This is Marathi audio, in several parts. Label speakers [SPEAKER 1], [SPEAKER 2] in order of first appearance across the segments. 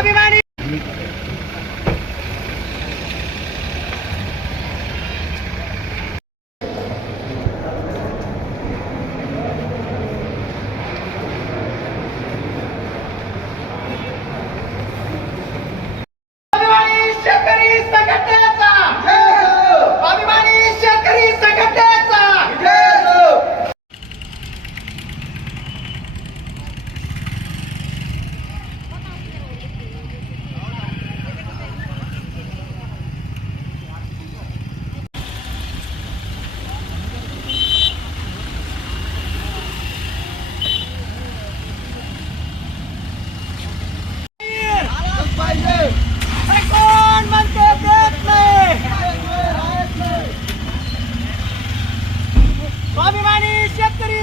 [SPEAKER 1] ಸ್ವಾಭಿಮಾನಿ शेतकरी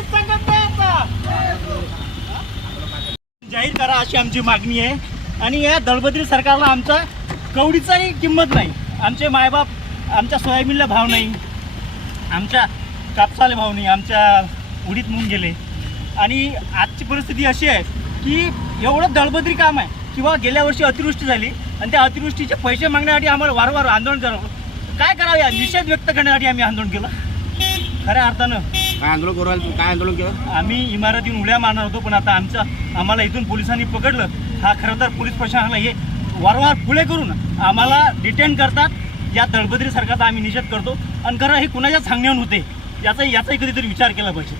[SPEAKER 1] जाहीर करा अशी आमची मागणी आहे. आणि या दळबद्री सरकारला आमचा कवडीचाही किंमत नाही. आमचे मायबाप आमच्या सोयाबीनला भाव नाही. आमच्या कापसाला भाव नाही. आमच्या उडीत मुंग गेले. आणि आजची परिस्थिती अशी आहे की एवढं दळबद्री काम आहे. किंवा गेल्या वर्षी अतिवृष्टी झाली आणि त्या अतिवृष्टीचे पैसे मागण्यासाठी आम्हाला वारंवार आंदोलन करावं. काय करावं या निषेध व्यक्त करण्यासाठी आम्ही आंदोलन केलं? खऱ्या अर्थानं
[SPEAKER 2] काय आंदोलन करू राहिले काय आंदोलन केलं?
[SPEAKER 1] आम्ही इमारतीतून उड्या मारणार होतो पण आता आमचं आम्हाला इथून पोलिसांनी पकडलं. हा खरं तर पोलीस प्रशासनाला हे वारंवार पुढे करून आम्हाला डिटेन करतात. या दळबद्री सरकारचा आम्ही निषेध करतो. आणि खरं हे कुणाच्या सांगण्यावर होते याचा याचाही कधीतरी विचार केला पाहिजे.